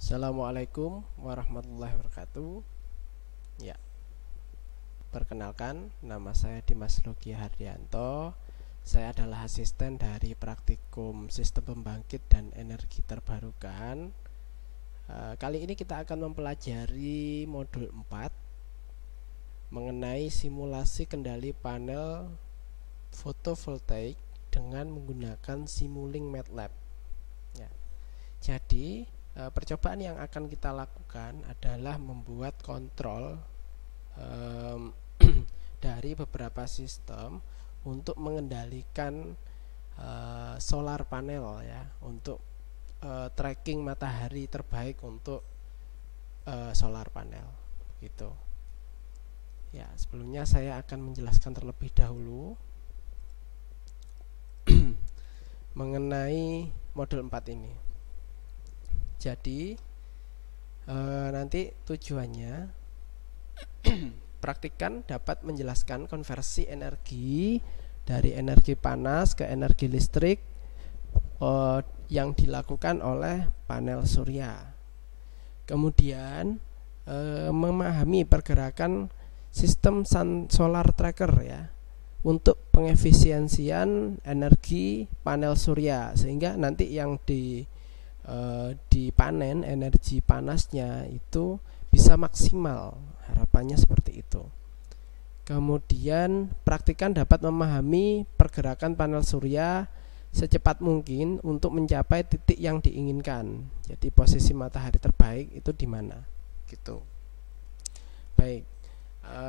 Assalamualaikum warahmatullahi wabarakatuh. Ya, perkenalkan, nama saya Dimas Logi Hardianto. Saya adalah asisten dari Praktikum Sistem Pembangkit dan Energi Terbarukan. Kali ini kita akan mempelajari modul 4 mengenai simulasi kendali panel fotovoltaik dengan menggunakan Simulink MATLAB. Ya. Jadi percobaan yang akan kita lakukan adalah membuat kontrol dari beberapa sistem untuk mengendalikan solar panel, ya, untuk tracking matahari terbaik untuk solar panel, gitu. Ya, sebelumnya saya akan menjelaskan terlebih dahulu mengenai modul 4 ini. Jadi nanti tujuannya praktikan dapat menjelaskan konversi energi dari energi panas ke energi listrik yang dilakukan oleh panel surya. Kemudian memahami pergerakan sistem solar tracker, ya, untuk pengefisiensian energi panel surya, sehingga nanti yang dipanen energi panasnya itu bisa maksimal, harapannya seperti itu. Kemudian praktikan dapat memahami pergerakan panel surya secepat mungkin untuk mencapai titik yang diinginkan. Jadi posisi matahari terbaik itu di mana, gitu. Baik,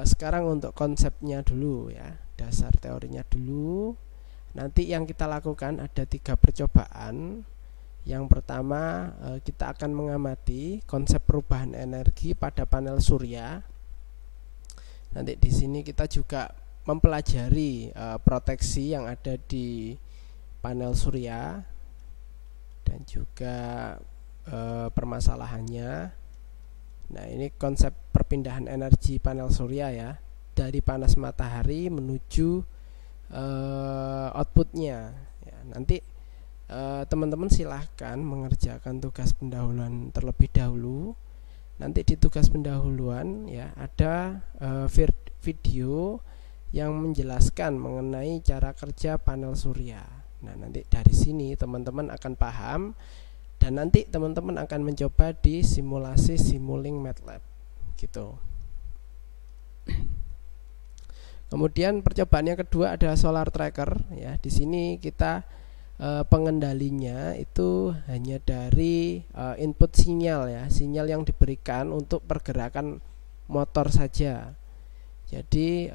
sekarang untuk konsepnya dulu, ya, dasar teorinya dulu. Nanti yang kita lakukan ada 3 percobaan. Yang pertama, kita akan mengamati konsep perubahan energi pada panel surya. Nanti di sini kita juga mempelajari proteksi yang ada di panel surya dan juga permasalahannya. Nah, ini konsep perpindahan energi panel surya, ya, dari panas matahari menuju outputnya. Ya, nanti teman-teman silahkan mengerjakan tugas pendahuluan terlebih dahulu. Nanti di tugas pendahuluan, ya, ada video yang menjelaskan mengenai cara kerja panel surya. Nah, nanti dari sini teman-teman akan paham dan nanti teman-teman akan mencoba di simulasi Simulink MATLAB, gitu. Kemudian percobaan yang kedua ada solar tracker, ya. Di sini kita pengendalinya itu hanya dari input sinyal, ya, sinyal yang diberikan untuk pergerakan motor saja. Jadi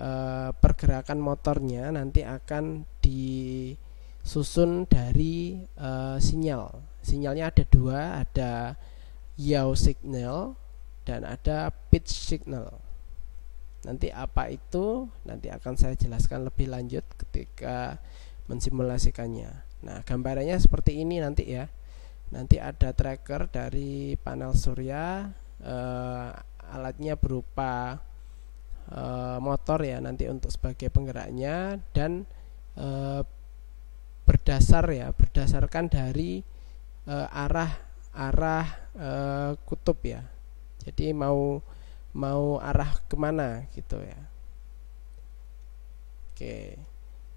pergerakan motornya nanti akan disusun dari sinyal. Sinyalnya ada 2, ada yaw signal dan ada pitch signal. Nanti apa itu nanti akan saya jelaskan lebih lanjut ketika mensimulasikannya. Nah, gambarannya seperti ini nanti, ya. Nanti ada tracker dari panel surya, alatnya berupa motor, ya, nanti untuk sebagai penggeraknya, dan berdasarkan dari arah kutub, ya. Jadi mau arah kemana, gitu, ya. Oke.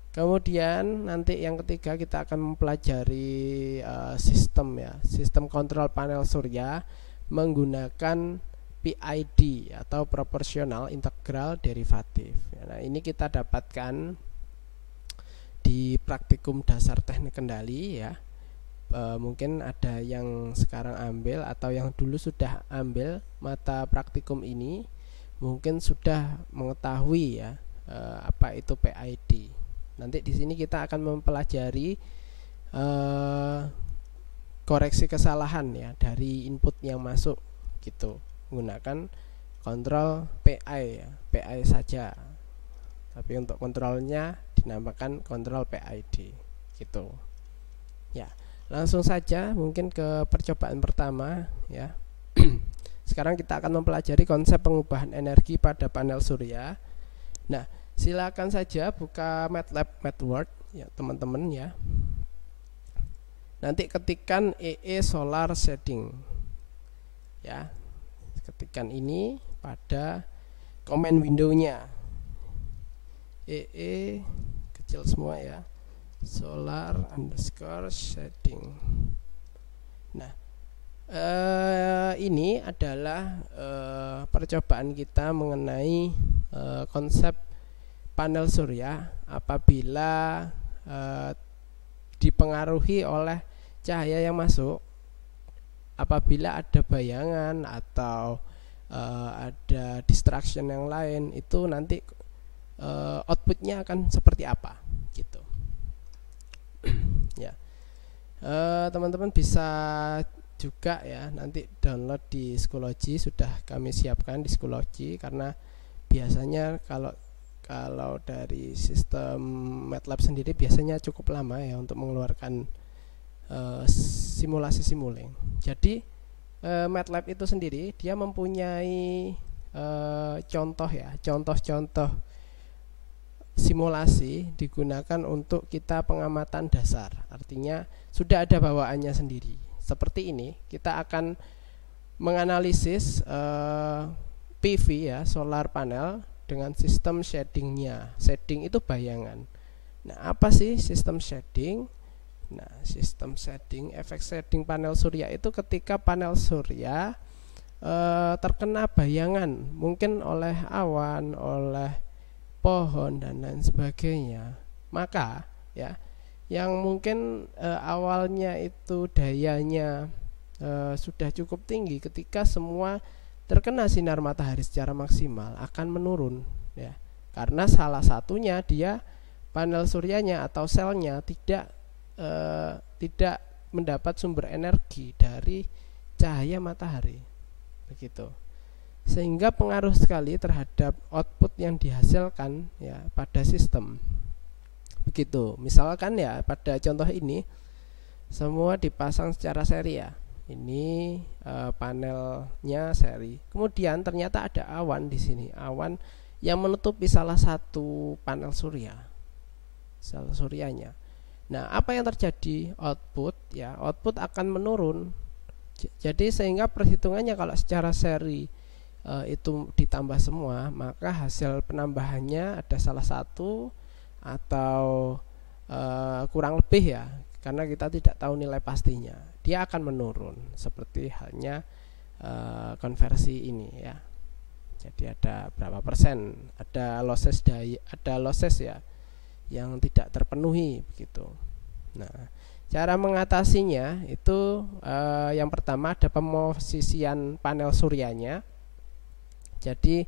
Kemudian nanti yang ketiga kita akan mempelajari sistem, ya, sistem kontrol panel surya menggunakan PID atau proporsional integral derivatif. Nah, ini kita dapatkan di praktikum dasar teknik kendali, ya. Mungkin ada yang sekarang ambil atau yang dulu sudah ambil mata praktikum ini mungkin sudah mengetahui, ya, apa itu PID. Nanti di sini kita akan mempelajari koreksi kesalahan, ya, dari input yang masuk, gitu, menggunakan kontrol PI, ya, PI saja. Tapi untuk kontrolnya dinamakan kontrol PID, gitu. Ya, langsung saja mungkin ke percobaan pertama, ya. Sekarang kita akan mempelajari konsep pengubahan energi pada panel surya. Nah, silakan saja buka MATLAB MathWord, ya, teman-teman, ya. Nanti ketikkan EE solar shading. ya. Ketikkan ini pada command window-nya. Kecil semua ya. solar_shading. Nah, ini adalah percobaan kita mengenai konsep panel surya apabila dipengaruhi oleh cahaya yang masuk. Apabila ada bayangan atau ada distraction yang lain, itu nanti outputnya akan seperti apa gitu. Ya, teman-teman bisa juga ya nanti download di Schoology, sudah kami siapkan di Schoology, karena biasanya kalau dari sistem MATLAB sendiri biasanya cukup lama ya untuk mengeluarkan simulasi simulink. Jadi MATLAB itu sendiri dia mempunyai contoh-contoh simulasi digunakan untuk kita pengamatan dasar. Artinya sudah ada bawaannya sendiri. Seperti ini, kita akan menganalisis PV ya, solar panel dengan sistem shadingnya. Shading itu bayangan. Nah, apa sih sistem shading? Nah, sistem shading, efek shading panel surya itu ketika panel surya terkena bayangan, mungkin oleh awan, oleh pohon dan lain sebagainya. Maka ya, yang mungkin awalnya itu dayanya sudah cukup tinggi, ketika semua terkena sinar matahari secara maksimal akan menurun ya, karena salah satunya dia panel suryanya atau selnya tidak mendapat sumber energi dari cahaya matahari, begitu, sehingga pengaruh sekali terhadap output yang dihasilkan ya pada sistem, begitu. Misalkan ya pada contoh ini semua dipasang secara seri ya. Ini panelnya seri. Kemudian ternyata ada awan di sini, awan yang menutupi salah satu panel surya, sel suryanya. Nah, apa yang terjadi? Output ya, output akan menurun. Jadi sehingga perhitungannya kalau secara seri itu ditambah semua, maka hasil penambahannya ada salah satu atau kurang lebih ya, karena kita tidak tahu nilai pastinya, dia akan menurun seperti halnya konversi ini ya. Jadi ada berapa persen, ada losses ya yang tidak terpenuhi begitu. Nah, cara mengatasinya itu yang pertama ada pemosisian panel suryanya. Jadi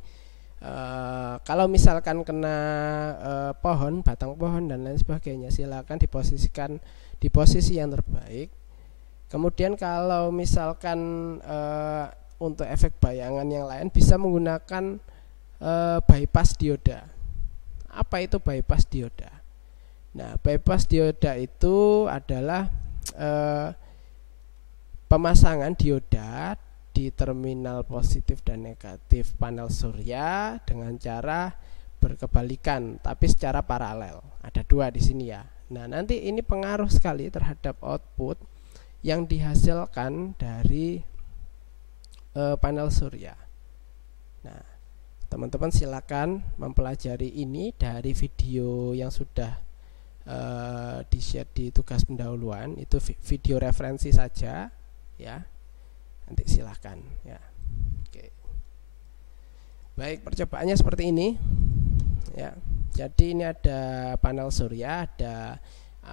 kalau misalkan kena pohon, batang pohon dan lain sebagainya, silakan diposisikan di posisi yang terbaik. Kemudian kalau misalkan untuk efek bayangan yang lain bisa menggunakan bypass dioda. Apa itu bypass dioda? Nah, bypass dioda itu adalah pemasangan dioda di terminal positif dan negatif panel surya dengan cara berkebalikan, tapi secara paralel. Ada dua di sini ya. Nah, nanti ini pengaruh sekali terhadap output yang dihasilkan dari panel surya. Nah, teman-teman silakan mempelajari ini dari video yang sudah di-share di tugas pendahuluan. Itu video referensi saja ya. Nanti silakan ya. Oke. Baik, percobaannya seperti ini ya. Jadi ini ada panel surya, ada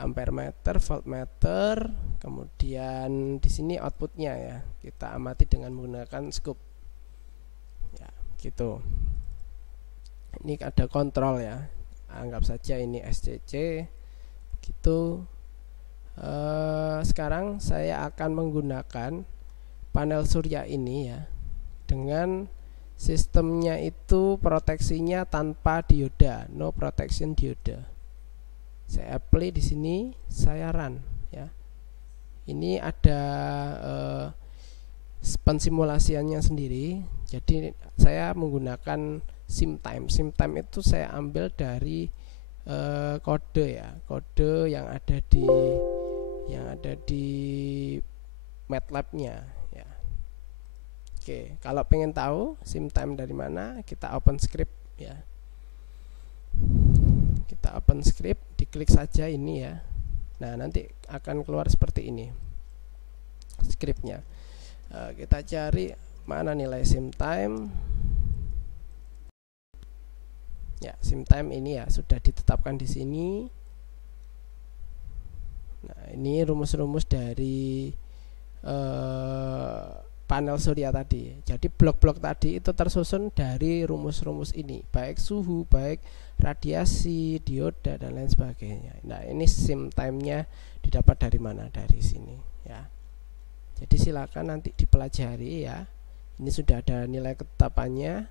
ampere meter, voltmeter, kemudian di sini outputnya ya. Kita amati dengan menggunakan scope. Ya, gitu. Ini ada kontrol ya. Anggap saja ini SCC. Gitu. Sekarang saya akan menggunakan panel surya ini ya, dengan sistemnya itu proteksinya tanpa dioda, no protection dioda. Saya apply di sini, saya run ya. Ini ada pensimulasiannya sendiri. Jadi saya menggunakan SimTime. SimTime itu saya ambil dari kode ya, kode yang ada di MATLAB-nya ya. Oke, kalau pengen tahu sim time dari mana, kita open script ya. Kita open script, diklik saja ini ya. Nah, nanti akan keluar seperti ini scriptnya. Kita cari mana nilai sim time. Ya, sim time ini ya sudah ditetapkan di sini. Nah, ini rumus-rumus dari panel surya tadi. Jadi blok-blok tadi itu tersusun dari rumus-rumus ini, baik suhu, baik radiasi, dioda dan lain sebagainya. Nah, ini sim time-nya didapat dari mana? Dari sini ya. Jadi silakan nanti dipelajari ya. Ini sudah ada nilai ketetapannya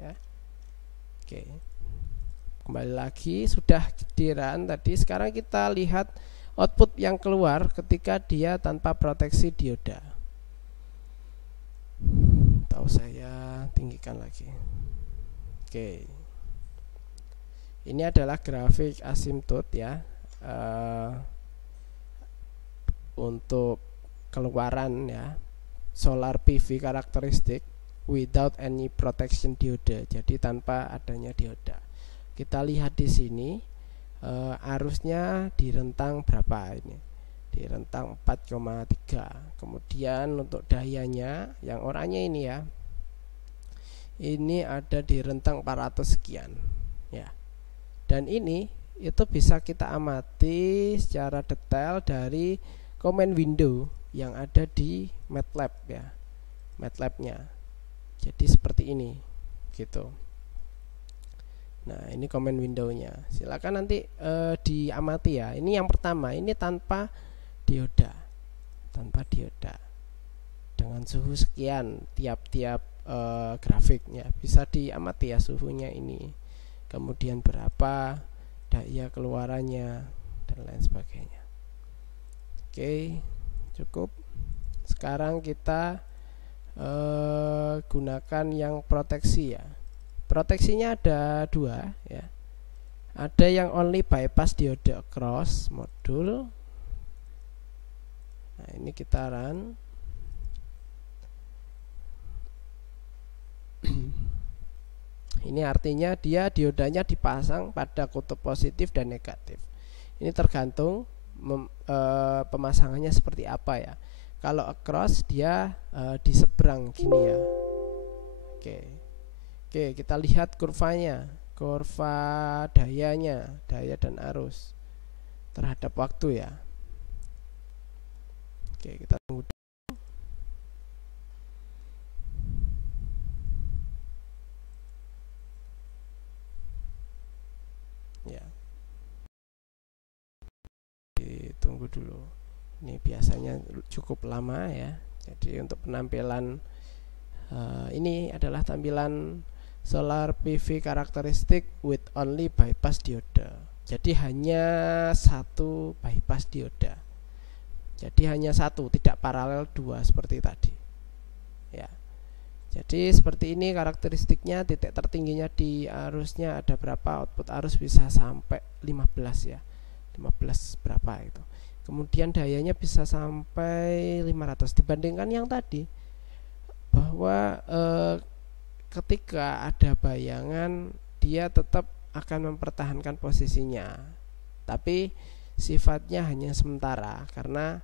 ya. Oke. Kembali lagi, sudah di run tadi. Sekarang kita lihat output yang keluar ketika dia tanpa proteksi dioda. Tahu saya tinggikan lagi. Oke. Ini adalah grafik asymptote ya. Untuk keluaran ya solar PV karakteristik without any protection diode. Jadi tanpa adanya dioda. Kita lihat di sini arusnya di rentang berapa ini? Di rentang 4,3. Kemudian untuk dayanya yang oranye ini ya. Ini ada di rentang 400 sekian ya. Dan ini itu bisa kita amati secara detail dari command window yang ada di MATLAB ya. MATLAB-nya. Jadi seperti ini gitu. Nah, ini command window-nya. Silakan nanti diamati ya. Ini yang pertama, ini tanpa dioda. Tanpa dioda. Dengan suhu sekian tiap-tiap grafiknya. Bisa diamati ya suhunya ini. Kemudian berapa daya keluarannya dan lain sebagainya. Oke, cukup. Sekarang kita gunakan yang proteksi ya. Proteksinya ada dua ya. Ada yang only bypass diode across modul. Nah, ini kita run. Ini artinya dia diodanya dipasang pada kutub positif dan negatif. Ini tergantung pemasangannya seperti apa ya. Kalau across dia di seberang gini ya. Oke, kita lihat kurvanya, kurva dayanya, daya dan arus terhadap waktu ya. Oke, kita tunggu dulu. Ya, ditunggu dulu. Ini biasanya cukup lama ya. Jadi untuk penampilan ini adalah tampilan solar PV karakteristik with only bypass dioda. Jadi hanya satu bypass dioda. Jadi hanya satu, tidak paralel dua seperti tadi. Ya. Jadi seperti ini karakteristiknya. Titik tertingginya di arusnya ada berapa? Output arus bisa sampai 15 ya. 15 berapa itu. Kemudian dayanya bisa sampai 500 dibandingkan yang tadi. Bahwa ketika ada bayangan dia tetap akan mempertahankan posisinya, tapi sifatnya hanya sementara karena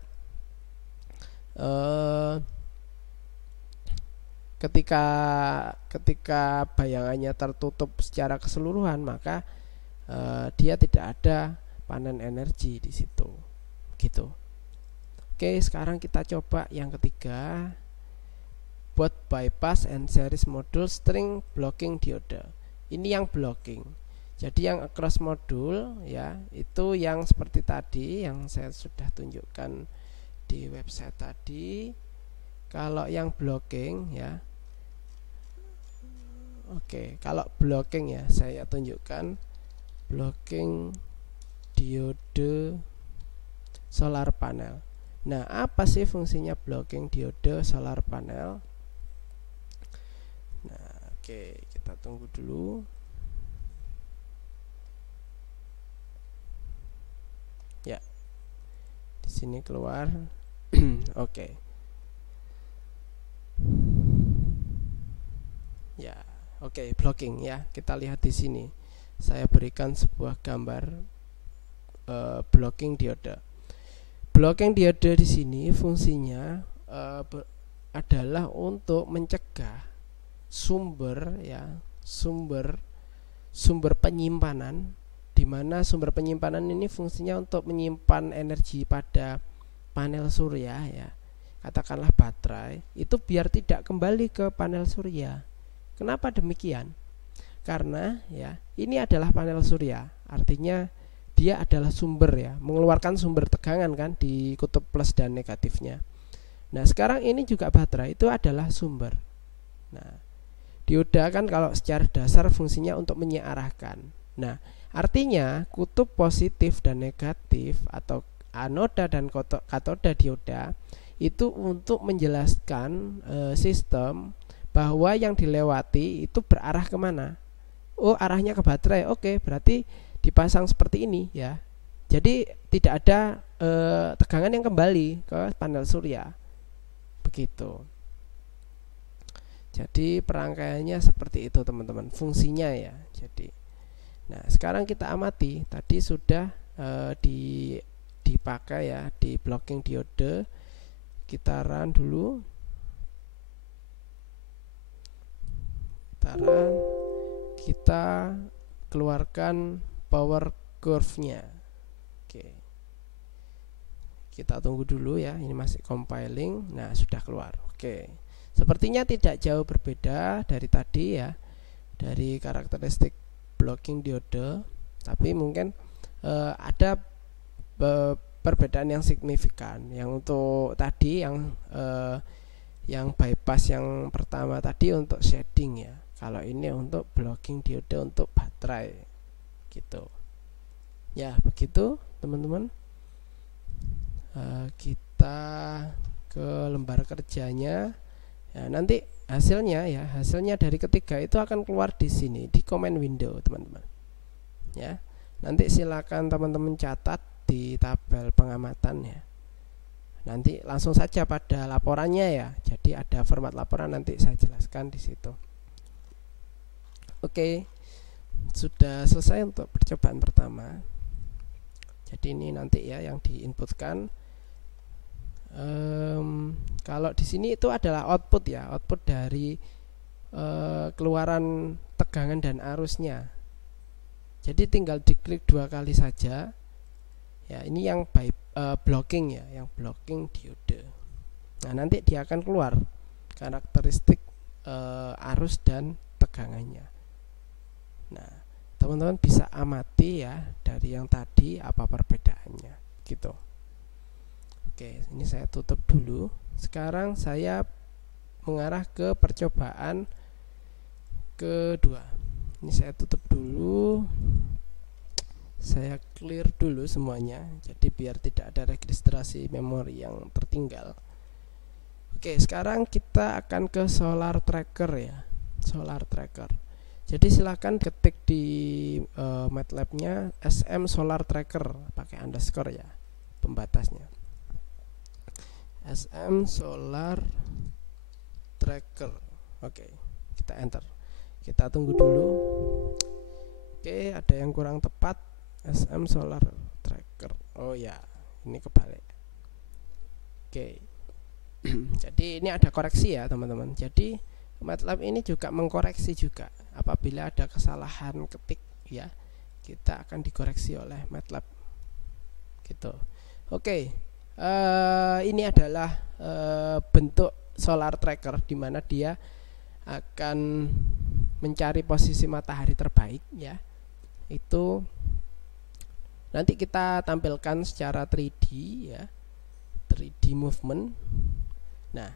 ketika bayangannya tertutup secara keseluruhan maka dia tidak ada panen energi di situ gitu. Oke, sekarang kita coba yang ketiga, both bypass and series module string blocking diode. Ini yang blocking. Jadi yang across module ya, itu yang seperti tadi yang saya sudah tunjukkan di website tadi. Kalau yang blocking ya. Oke, kalau blocking ya saya tunjukkan blocking diode solar panel. Nah, apa sih fungsinya blocking diode solar panel? Oke, kita tunggu dulu. Ya, di sini keluar. Oke. Oke, blocking ya. Kita lihat di sini. Saya berikan sebuah gambar blocking diode. Blocking diode di sini fungsinya adalah untuk mencegah sumber penyimpanan, di mana sumber penyimpanan ini fungsinya untuk menyimpan energi pada panel surya ya. Katakanlah baterai itu biar tidak kembali ke panel surya. Kenapa demikian? Karena ya, ini adalah panel surya, artinya dia adalah sumber ya, mengeluarkan sumber tegangan kan di kutub plus dan negatifnya. Nah, sekarang ini juga baterai itu adalah sumber. Nah, dioda kan kalau secara dasar fungsinya untuk menyearahkan. Nah, artinya kutub positif dan negatif atau anoda dan katoda dioda itu untuk menjelaskan sistem bahwa yang dilewati itu berarah kemana. Oh, arahnya ke baterai. Oke, berarti dipasang seperti ini ya. Jadi tidak ada tegangan yang kembali ke panel surya. Begitu. Jadi perangkaiannya seperti itu teman-teman, fungsinya ya. Jadi, nah sekarang kita amati. Tadi sudah dipakai ya di blocking diode. Kita run dulu. Kita keluarkan power curve-nya. Oke. Kita tunggu dulu ya, ini masih compiling. Nah, sudah keluar. Oke. Sepertinya tidak jauh berbeda dari tadi ya, dari karakteristik blocking diode, tapi mungkin ada perbedaan yang signifikan. Yang untuk tadi yang bypass yang pertama tadi untuk shading ya. Kalau ini untuk blocking diode untuk baterai gitu. Ya, begitu teman-teman. Kita ke lembar kerjanya. Ya, nanti hasilnya dari ketiga itu akan keluar di sini di command window teman-teman. Ya, nanti silakan teman-teman catat di tabel pengamatan ya. Nanti langsung saja pada laporannya ya. Jadi ada format laporan, nanti saya jelaskan di situ. Oke, sudah selesai untuk percobaan pertama. Jadi ini nanti ya yang diinputkan. Kalau di sini itu adalah output ya, output dari keluaran tegangan dan arusnya. Jadi tinggal diklik 2 kali saja. Ya, ini yang blocking ya, yang blocking diode. Nah, nanti dia akan keluar karakteristik arus dan tegangannya. Nah, teman-teman bisa amati ya dari yang tadi apa perbedaannya gitu. Oke, ini saya tutup dulu. Sekarang saya mengarah ke percobaan kedua. Ini saya tutup dulu. Saya clear dulu semuanya. Jadi biar tidak ada registrasi memori yang tertinggal. Oke, sekarang kita akan ke solar tracker ya. Solar tracker. Jadi silakan ketik di MATLAB-nya SM solar tracker pakai underscore ya pembatasnya. SM solar tracker. Oke, kita enter. Kita tunggu dulu. Oke, ada yang kurang tepat. SM solar tracker. Oh ya, ini kebalik. Oke. Jadi ini ada koreksi ya teman-teman. Jadi MATLAB ini juga mengkoreksi juga apabila ada kesalahan ketik ya. Kita akan dikoreksi oleh MATLAB. Gitu. Oke. Ini adalah bentuk solar tracker di mana dia akan mencari posisi matahari terbaik ya. Itu nanti kita tampilkan secara 3D ya, 3D movement. Nah,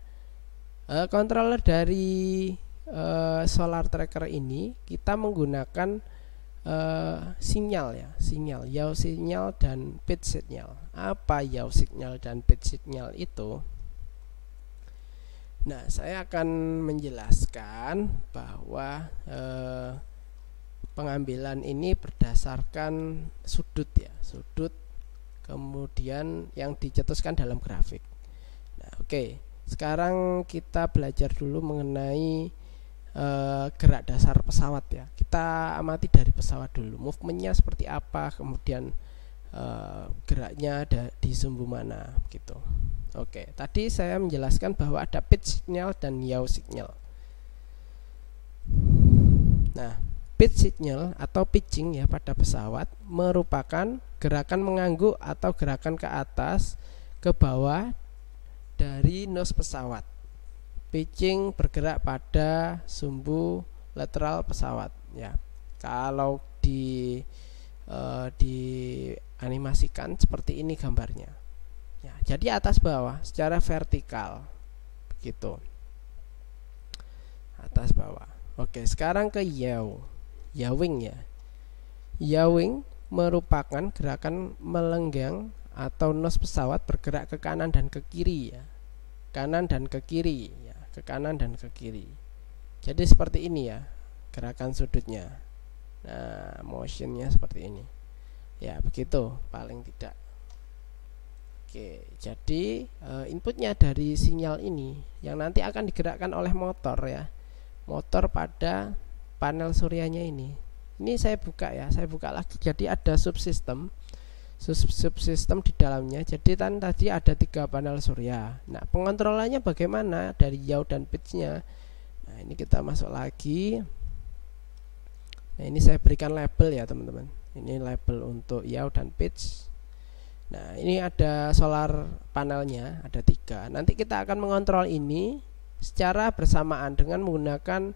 controller dari solar tracker ini kita menggunakan sinyal ya, sinyal yaw signal dan pitch signal. Apa yaw signal dan pitch signal itu? Nah, saya akan menjelaskan bahwa pengambilan ini berdasarkan sudut ya, sudut kemudian yang dicetuskan dalam grafik. Nah, oke. Sekarang kita belajar dulu mengenai gerak dasar pesawat ya. Kita amati dari pesawat dulu, movementnya seperti apa, kemudian geraknya ada di sumbu mana gitu. Oke, tadi saya menjelaskan bahwa ada pitch signal dan yaw signal. Nah, pitch signal atau pitching ya pada pesawat merupakan gerakan mengangguk atau gerakan ke atas ke bawah dari nose pesawat. Pitching bergerak pada sumbu lateral pesawat ya. Kalau dianimasikan seperti ini gambarnya ya, jadi atas bawah secara vertikal begitu, atas bawah. Oke, sekarang ke yawing ya. Yawing merupakan gerakan melenggang atau nose pesawat bergerak ke kanan dan ke kiri ya, kanan dan ke kiri ya, ke kanan dan ke kiri. Jadi seperti ini ya gerakan sudutnya. Nah, motionnya seperti ini ya, begitu paling tidak. Oke, jadi inputnya dari sinyal ini yang nanti akan digerakkan oleh motor ya, motor pada panel suryanya ini. Ini saya buka ya, saya buka lagi. Jadi ada subsistem di dalamnya. Jadi tadi ada 3 panel surya. Nah, pengontrolannya bagaimana dari yaw dan pitchnya. Nah, ini kita masuk lagi. Nah, ini saya berikan label ya teman-teman. Ini label untuk yaw dan pitch. Nah, ini ada solar panelnya, ada 3. Nanti kita akan mengontrol ini secara bersamaan dengan menggunakan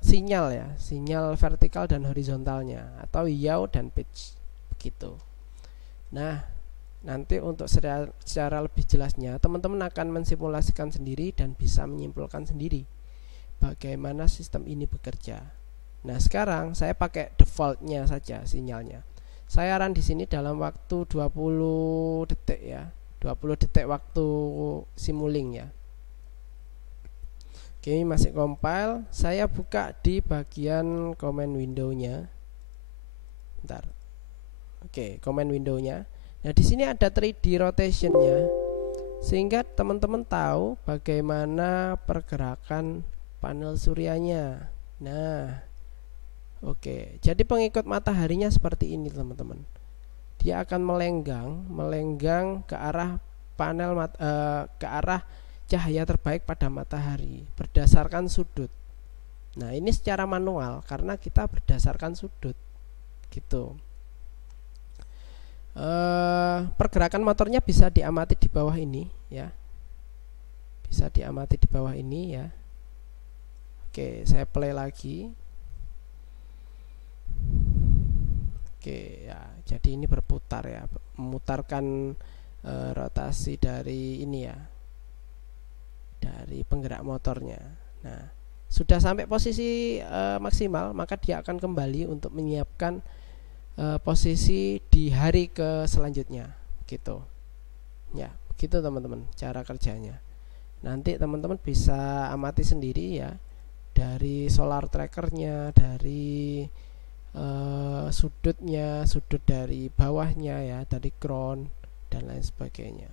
sinyal ya, sinyal vertikal dan horizontalnya atau yaw dan pitch begitu. Nah, nanti untuk secara lebih jelasnya teman-teman akan mensimulasikan sendiri dan bisa menyimpulkan sendiri bagaimana sistem ini bekerja. Nah, sekarang saya pakai defaultnya saja sinyalnya. Saya run di sini dalam waktu 20 detik ya. 20 detik waktu simuling ya. Oke, masih compile. Saya buka di bagian command window-nya. Bentar. Oke, command window-nya. Nah, di sini ada 3D rotation-nya. Sehingga teman-teman tahu bagaimana pergerakan panel suryanya. Nah, oke, jadi pengikut mataharinya seperti ini teman-teman. Dia akan melenggang ke arah panel ke arah cahaya terbaik pada matahari berdasarkan sudut. Nah, ini secara manual karena kita berdasarkan sudut gitu. Pergerakan motornya bisa diamati di bawah ini ya. Bisa diamati di bawah ini ya. Oke, saya play lagi. Oke ya, jadi ini berputar ya, memutarkan rotasi dari ini ya, dari penggerak motornya. Nah, sudah sampai posisi maksimal, maka dia akan kembali untuk menyiapkan posisi di hari ke selanjutnya, gitu. Ya, begitu teman-teman cara kerjanya. Nanti teman-teman bisa amati sendiri ya, dari solar trackernya, dari sudutnya, sudut dari bawahnya ya, dari ground dan lain sebagainya.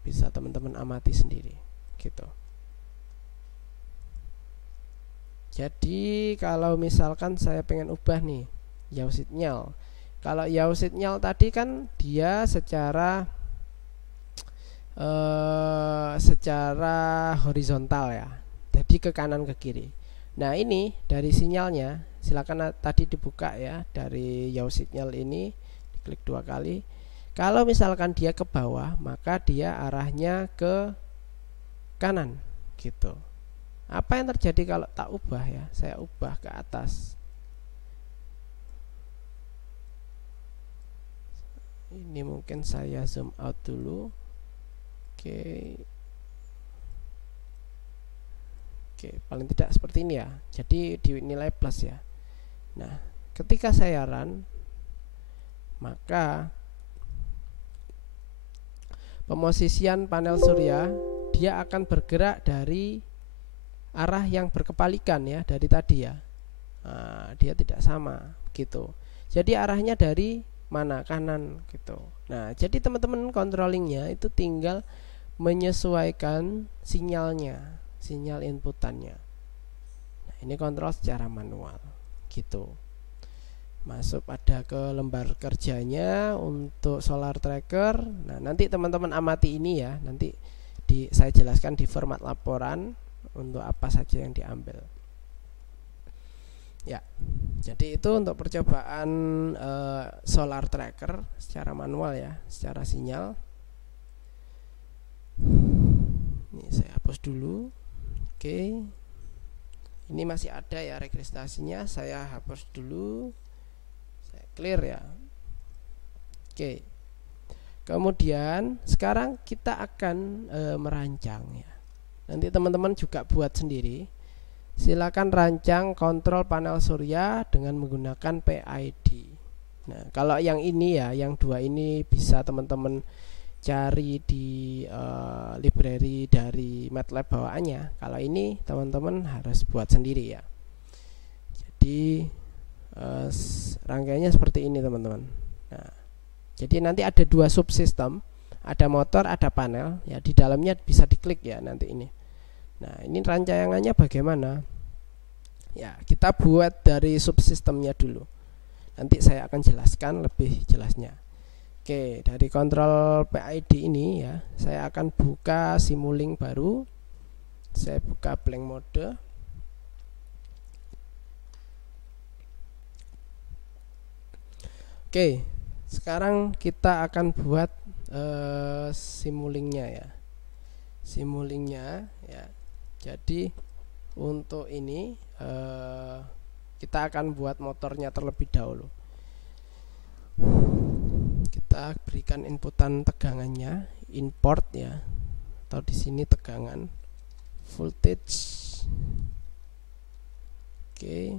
Bisa teman-teman amati sendiri gitu. Jadi kalau misalkan saya pengen ubah nih yaw signal. Kalau yaw signal tadi kan dia secara horizontal ya, jadi ke kanan ke kiri. Nah, ini dari sinyalnya, silakan tadi dibuka ya, dari yaw signal ini diklik 2 kali. Kalau misalkan dia ke bawah, maka dia arahnya ke kanan gitu. Apa yang terjadi kalau tak ubah ya? Saya ubah ke atas. Ini mungkin saya zoom out dulu. Oke. Oke, paling tidak seperti ini ya. Jadi dinilai plus ya. Nah, ketika saya run, maka pemosisian panel surya dia akan bergerak dari arah yang berkepalikan ya dari tadi ya. Nah, dia tidak sama gitu. Jadi arahnya dari mana? Kanan gitu. Nah, jadi teman-teman controllingnya itu tinggal menyesuaikan sinyalnya. sinyal inputannya. Nah, ini kontrol secara manual gitu. Masuk pada ke lembar kerjanya untuk solar tracker. Nah, nanti teman-teman amati ini ya. Nanti saya jelaskan di format laporan untuk apa saja yang diambil. Ya, jadi itu untuk percobaan solar tracker secara manual ya, secara sinyal. Ini saya hapus dulu. Oke. Ini masih ada ya registrasinya, saya hapus dulu. Clear ya. Oke. Kemudian sekarang kita akan merancang ya. Nanti teman-teman juga buat sendiri. Silakan rancang kontrol panel surya dengan menggunakan PID. Nah, kalau yang ini ya, yang dua ini bisa teman-teman cari di library dari MATLAB bawaannya. Kalau ini teman-teman harus buat sendiri ya. Jadi rangkaiannya seperti ini teman-teman. Nah, jadi nanti ada dua subsistem, ada motor, ada panel ya, di dalamnya bisa diklik ya nanti ini. Nah, ini rancangannya bagaimana ya, kita buat dari subsistemnya dulu, nanti saya akan jelaskan lebih jelasnya. Oke, dari kontrol PID ini ya, saya akan buka Simulink baru. Saya buka blank mode. Oke, sekarang kita akan buat Simulinknya ya. Simulinknya ya. Jadi untuk ini kita akan buat motornya terlebih dahulu. Kita berikan inputan tegangannya, import ya, atau di sini tegangan, voltage. Oke,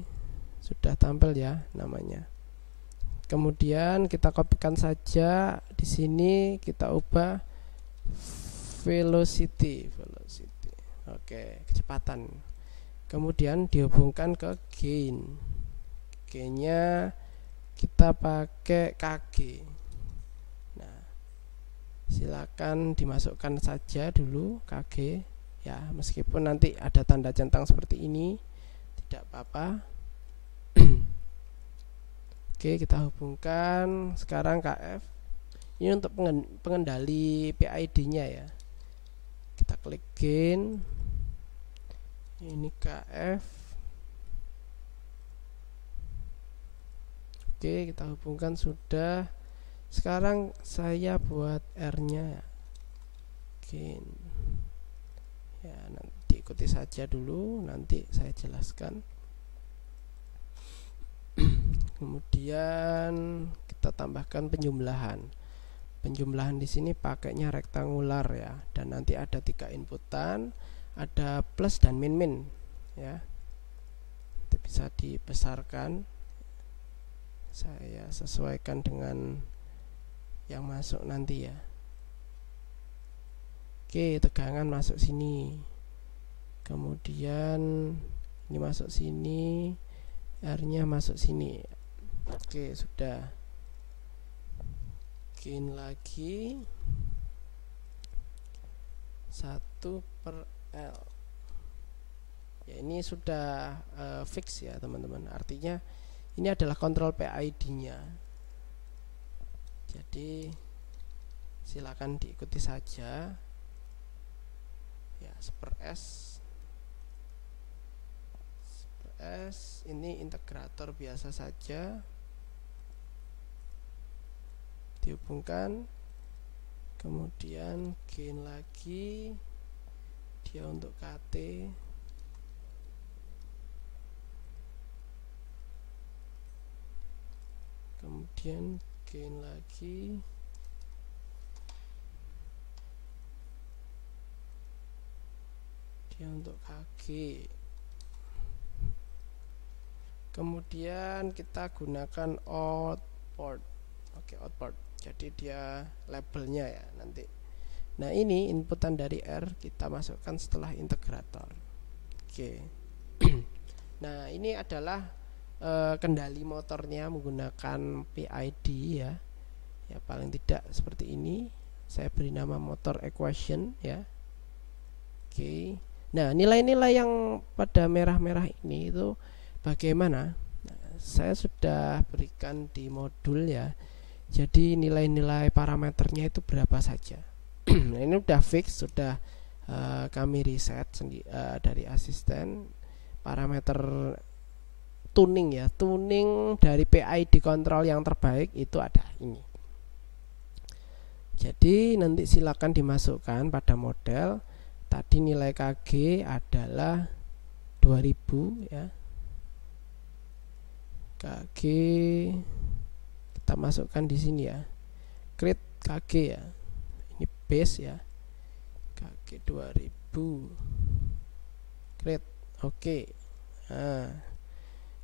sudah tampil ya namanya. Kemudian kita kopikan saja, di sini kita ubah velocity. Oke, kecepatan. Kemudian dihubungkan ke gain. Gainnya kita pakai kg. Nah, silakan dimasukkan saja dulu kg ya, meskipun nanti ada tanda centang seperti ini tidak apa-apa. Oke, kita hubungkan sekarang KF. Ini untuk pengendali PID-nya ya. Kita klik gain. Ini KF. Oke, kita hubungkan sudah. Sekarang saya buat R-nya ya. Gain. Ya, nanti ikuti saja dulu, nanti saya jelaskan. Kemudian kita tambahkan penjumlahan. Penjumlahan di sini pakainya rektangular ya, dan nanti ada 3 inputan, ada plus dan min ya. Nanti bisa dibesarkan. Saya sesuaikan dengan yang masuk nanti ya. Oke, tegangan masuk sini. Kemudian ini masuk sini, R-nya masuk sini. Oke, sudah. Gain lagi 1/L. Ya, ini sudah fix ya teman-teman. Artinya ini adalah kontrol PID-nya. Jadi silakan diikuti saja. Ya, 1/S. Ini integrator biasa saja, dihubungkan. Kemudian gain lagi, dia untuk KT. Kemudian gain lagi, dia untuk KG. Kemudian kita gunakan output. Oke, output. Jadi dia labelnya ya nanti. Nah, ini inputan dari R kita masukkan setelah integrator. Oke. Nah, ini adalah kendali motornya menggunakan PID ya. Ya, paling tidak seperti ini. Saya beri nama motor equation ya. Oke. Nah, nilai-nilai yang pada merah-merah ini itu bagaimana? Nah, saya sudah berikan di modul ya. Jadi nilai-nilai parameternya itu berapa saja. Nah, ini udah fix, sudah kami riset dari asisten. Parameter tuning ya, tuning dari PID control yang terbaik itu ada ini. Jadi nanti silakan dimasukkan pada model. Tadi nilai KG adalah 2000 ya. KG kita masukkan di sini ya. Create KG ya. Ini base ya. KG 2000. Create. Oke. Nah,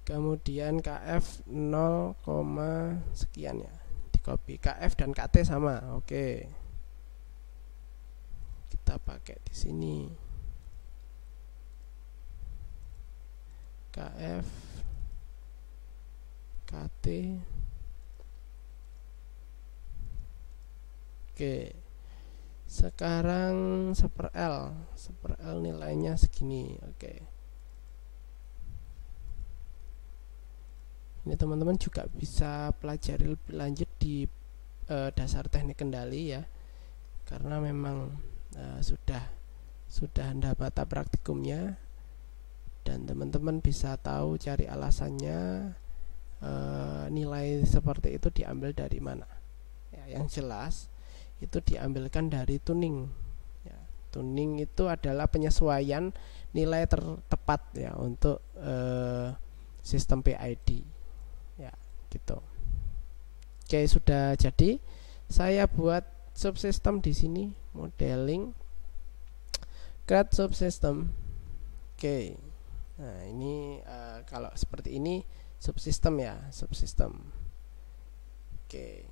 kemudian KF 0, sekian ya. Copy KF dan KT sama. Oke. Kita pakai di sini. KF KT. Oke. Sekarang 1/L. 1/L nilainya segini. Oke. Ini teman-teman juga bisa pelajari lebih lanjut di dasar teknik kendali ya, karena memang sudah ada mata praktikumnya dan teman-teman bisa tahu cari alasannya nilai seperti itu diambil dari mana ya. Yang jelas itu diambilkan dari tuning ya. Tuning itu adalah penyesuaian nilai tertepat ya untuk sistem PID ya, gitu. Oke, sudah jadi. Saya buat subsystem di sini, modeling, create subsystem. Oke. Nah, ini kalau seperti ini subsystem ya, subsystem. Oke.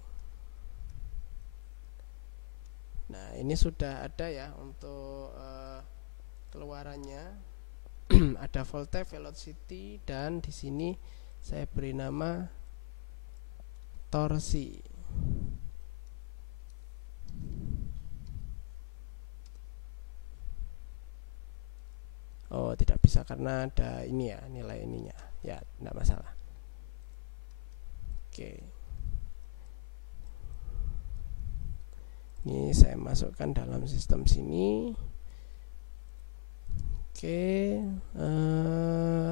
Nah, ini sudah ada ya untuk keluarannya. Ada voltage, velocity, dan di sini saya beri nama torsi. Oh, tidak bisa karena ada ini ya, nilai ininya. Ya, tidak masalah. Oke. Ini saya masukkan dalam sistem sini. Oke,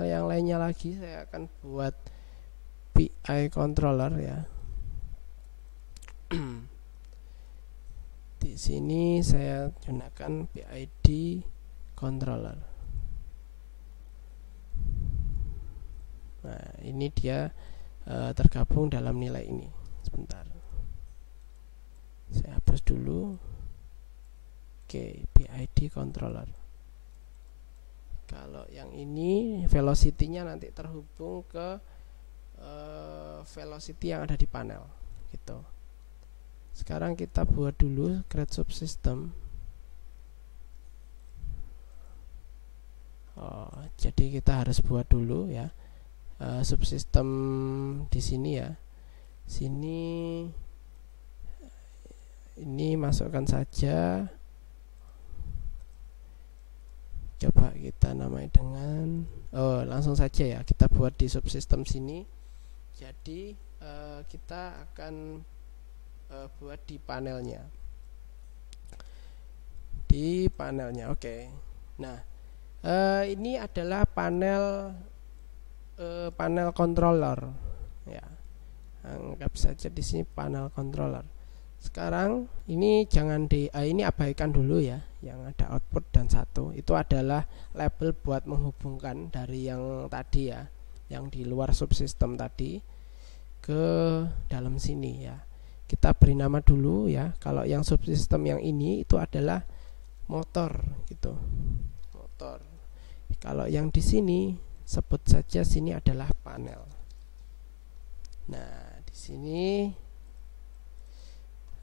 yang lainnya lagi saya akan buat PI controller ya. Di sini saya gunakan PID controller. Nah, ini dia tergabung dalam nilai ini. Sebentar, saya hapus dulu. Oke, PID controller. Kalau yang ini velocity-nya nanti terhubung ke velocity yang ada di panel gitu. Sekarang kita buat dulu create subsystem. Jadi kita harus buat dulu ya subsystem di sini ya. Sini ini masukkan saja. Coba kita namai dengan langsung saja ya, kita buat di subsystem sini. Jadi kita akan buat di panelnya. Oke. Nah, ini adalah panel controller ya. Anggap saja di sini panel controller. Sekarang ini jangan ini abaikan dulu ya, yang ada output dan 1 itu adalah label buat menghubungkan dari yang tadi ya, yang di luar subsystem tadi ke dalam sini ya. Kita beri nama dulu ya. Kalau yang subsystem yang ini itu adalah motor gitu, motor. Kalau yang di sini sebut saja sini adalah panel. Nah, di sini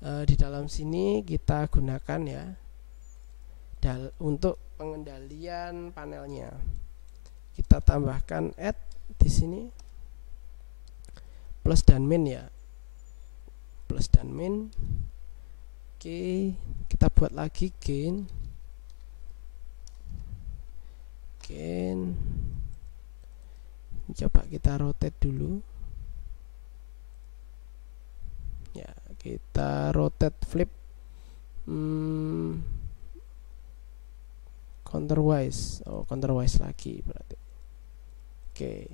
di dalam sini kita gunakan ya untuk pengendalian panelnya. Kita tambahkan add di sini plus dan min ya, plus dan min. Oke, kita buat lagi gain. coba kita rotate dulu ya, kita rotate flip counterwise. Oh, counterwise lagi berarti. Oke,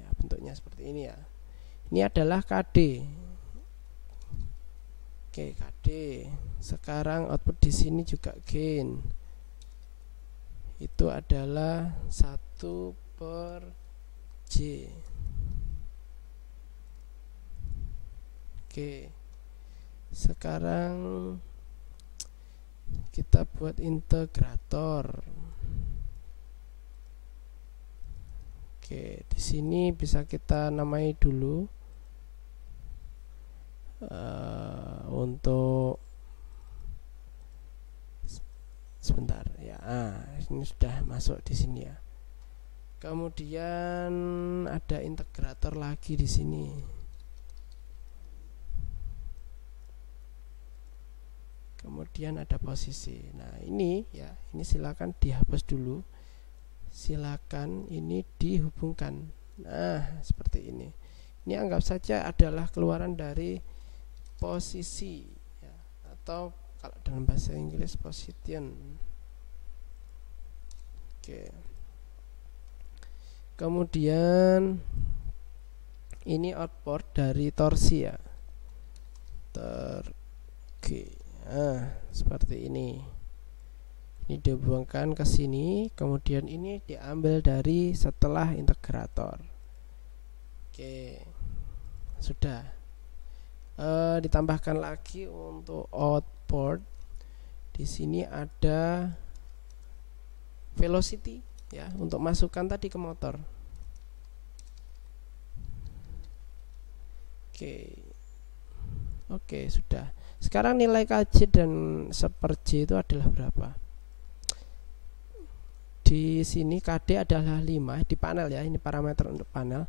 ya bentuknya seperti ini ya. Ini adalah KD. Oke, KD. Sekarang output di sini juga gain. Itu adalah 1/J. Oke. Sekarang kita buat integrator. Oke, di sini bisa kita namai dulu untuk sebentar ya. Ini sudah masuk di sini ya. Kemudian ada integrator lagi di sini. Kemudian ada posisi. Nah, ini ya, ini silakan dihapus dulu. Silakan ini dihubungkan. Nah, seperti ini. Ini anggap saja adalah keluaran dari posisi ya, atau kalau dalam bahasa Inggris position. Oke. Kemudian ini output dari torsi ya. Oke. Seperti ini. Ini dibuangkan ke sini, kemudian ini diambil dari setelah integrator. Oke, sudah. Ditambahkan lagi untuk output. Di sini ada velocity ya, untuk masukkan tadi ke motor. Oke, sudah. Sekarang nilai KJ dan 1/J itu adalah berapa? Di sini KD adalah 5 di panel ya, ini parameter untuk panel.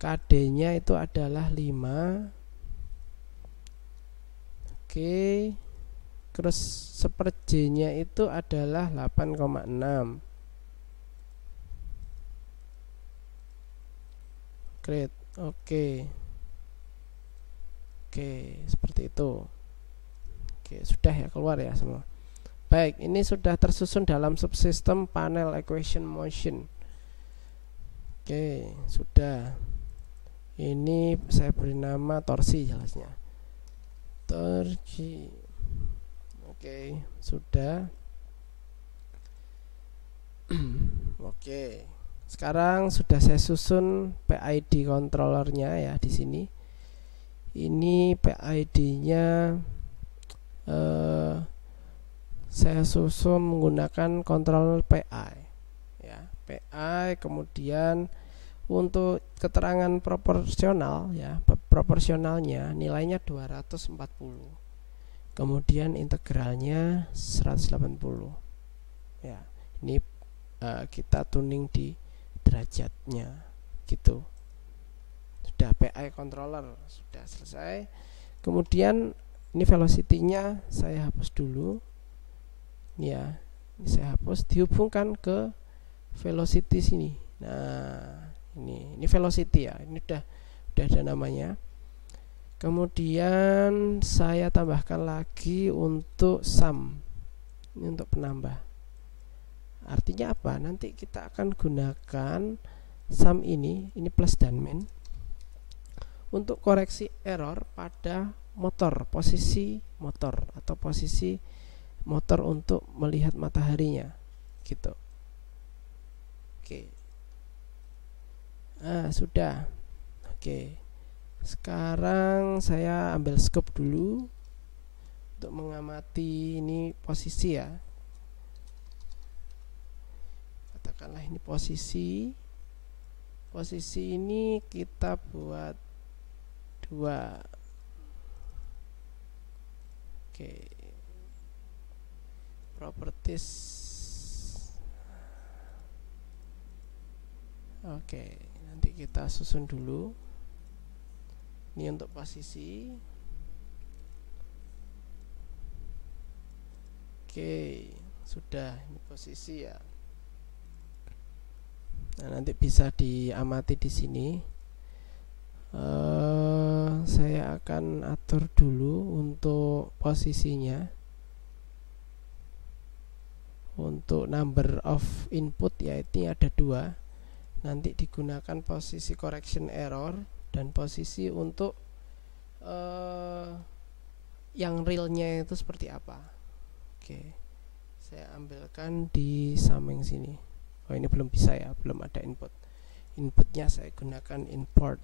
KD-nya itu adalah 5. Oke. Terus 1/J-nya itu adalah 8,6. Great. Oke, seperti itu. Oke, sudah ya, keluar ya semua. Baik, ini sudah tersusun dalam subsistem panel equation motion. Oke, sudah. Ini saya beri nama torsi jelasnya. Torsi. Oke, sudah. Oke. Sekarang sudah saya susun PID controllernya ya di sini. Ini PID-nya saya susun menggunakan kontrol PI ya, PI. Kemudian untuk keterangan proporsional ya, proporsionalnya nilainya 240, kemudian integralnya 180 ya. Ini kita tuning di derajatnya gitu. Sudah, PI controller sudah selesai. Kemudian ini velocity-nya saya hapus dulu ya, ini saya hapus, dihubungkan ke velocity sini. Nah, ini velocity ya, ini udah ada namanya. Kemudian saya tambahkan lagi untuk sum, ini untuk penambah. Artinya apa? Nanti kita akan gunakan sum ini plus dan min untuk koreksi error pada motor, posisi motor atau posisi motor untuk melihat mataharinya gitu. Oke. Sudah. Oke. Sekarang saya ambil scope dulu untuk mengamati ini posisi ya. Katakanlah ini posisi. Posisi ini kita buat 2. Oke. Properties. Oke, nanti kita susun dulu. Ini untuk posisi. Oke, sudah, ini posisi ya. Nah, nanti bisa diamati di sini. Saya akan atur dulu untuk posisinya. Untuk number of input yaitu ada 2. Nanti digunakan posisi correction error dan posisi untuk yang realnya itu seperti apa. Oke, saya ambilkan di samping sini. Oh, ini belum bisa ya, belum ada inputnya. Saya gunakan import.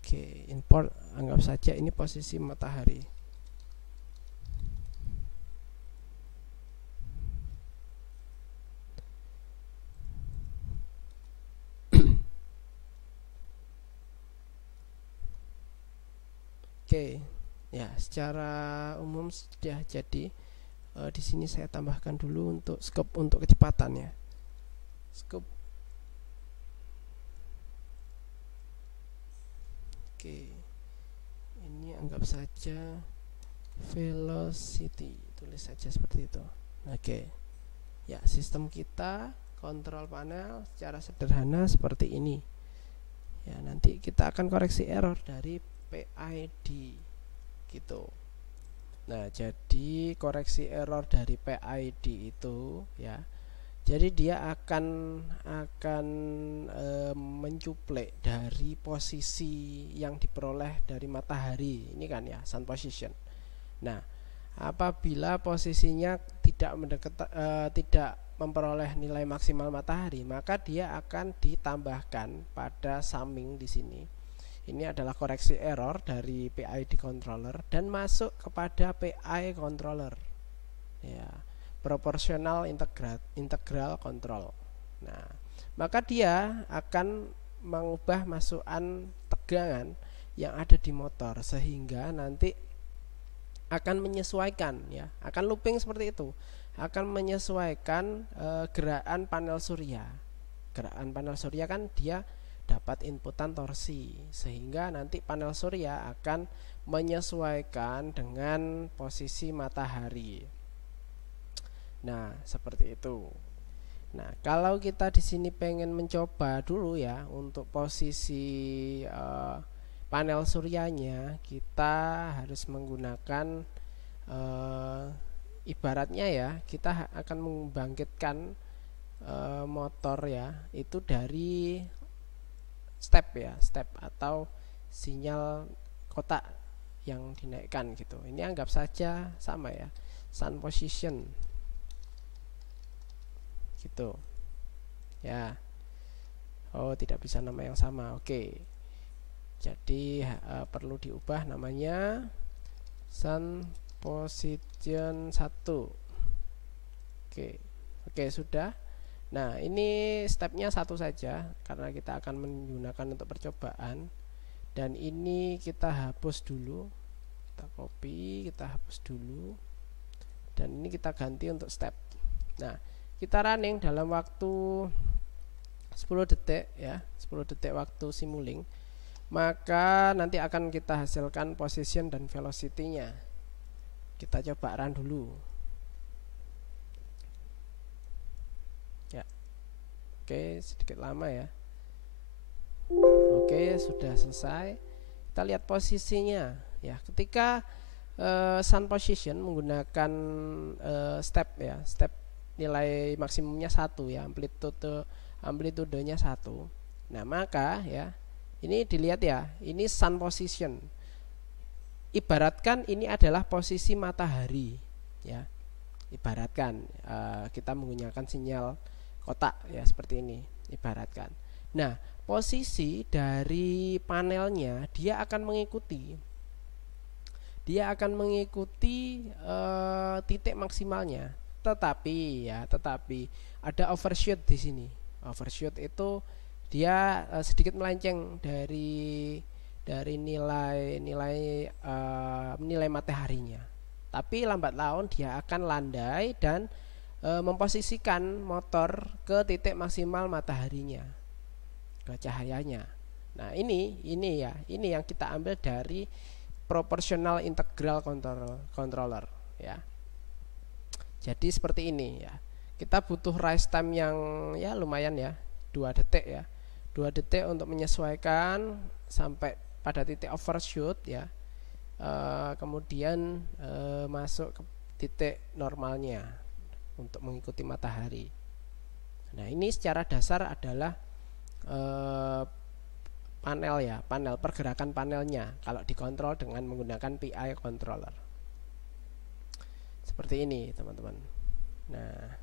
Oke, import, anggap saja ini posisi matahari. Oke, ya secara umum sudah jadi. Di sini saya tambahkan dulu untuk scope untuk kecepatannya. Scope. Oke, ini anggap saja velocity, tulis saja seperti itu. Oke, ya sistem kita kontrol panel secara sederhana seperti ini. Ya, nanti kita akan koreksi error dari PID gitu. Nah, jadi koreksi error dari PID itu ya. Jadi dia akan mencuplek dari posisi yang diperoleh dari matahari. Ini kan ya sun position. Nah, apabila posisinya tidak memperoleh nilai maksimal matahari, maka dia akan ditambahkan pada summing di sini. Ini adalah koreksi error dari PID controller dan masuk kepada PI controller. Ya, proportional integral control. Nah, maka dia akan mengubah masukan tegangan yang ada di motor sehingga nanti akan menyesuaikan ya, akan looping seperti itu, akan menyesuaikan gerakan panel surya. Gerakan panel surya kan dia dapat inputan torsi sehingga nanti panel surya akan menyesuaikan dengan posisi matahari. Nah, seperti itu. Nah, kalau kita di sini pengen mencoba dulu ya untuk posisi panel suryanya, kita harus menggunakan ibaratnya ya, kita akan membangkitkan motor ya, itu dari step atau sinyal kotak yang dinaikkan gitu. Ini anggap saja sama ya, sun position gitu ya. Oh, tidak bisa nama yang sama. Oke, jadi perlu diubah namanya sun position 1. Oke, sudah. Nah, ini stepnya 1 saja karena kita akan menggunakan untuk percobaan. Dan ini kita hapus dulu. Kita copy, kita hapus dulu. Dan ini kita ganti untuk step. Nah, kita running dalam waktu 10 detik ya, 10 detik waktu simulink. Maka nanti akan kita hasilkan position dan velocity-nya. Kita coba run dulu. Oke, sedikit lama ya. Oke, sudah selesai. Kita lihat posisinya ya. Ketika sun position menggunakan step ya, step nilai maksimumnya 1 ya, amplitudenya 1. Nah, maka ya, ini dilihat ya, ini sun position. Ibaratkan ini adalah posisi matahari ya. Ibaratkan kita menggunakan sinyal kotak ya, seperti ini ibaratkan. Nah, posisi dari panelnya dia akan mengikuti titik maksimalnya. Tetapi ada overshoot di sini. Overshoot itu dia sedikit melenceng dari nilai mataharinya. Tapi lambat laun dia akan landai dan memposisikan motor ke titik maksimal mataharinya, ke cahayanya. Nah, ini yang kita ambil dari proportional integral controller ya. Jadi seperti ini ya. kita butuh rise time yang ya lumayan ya, 2 detik ya. 2 detik untuk menyesuaikan sampai pada titik overshoot ya. Kemudian masuk ke titik normalnya untuk mengikuti matahari. Nah, ini secara dasar adalah panel ya, panel pergerakan panelnya kalau dikontrol dengan menggunakan PI controller. Seperti ini, teman-teman. Nah,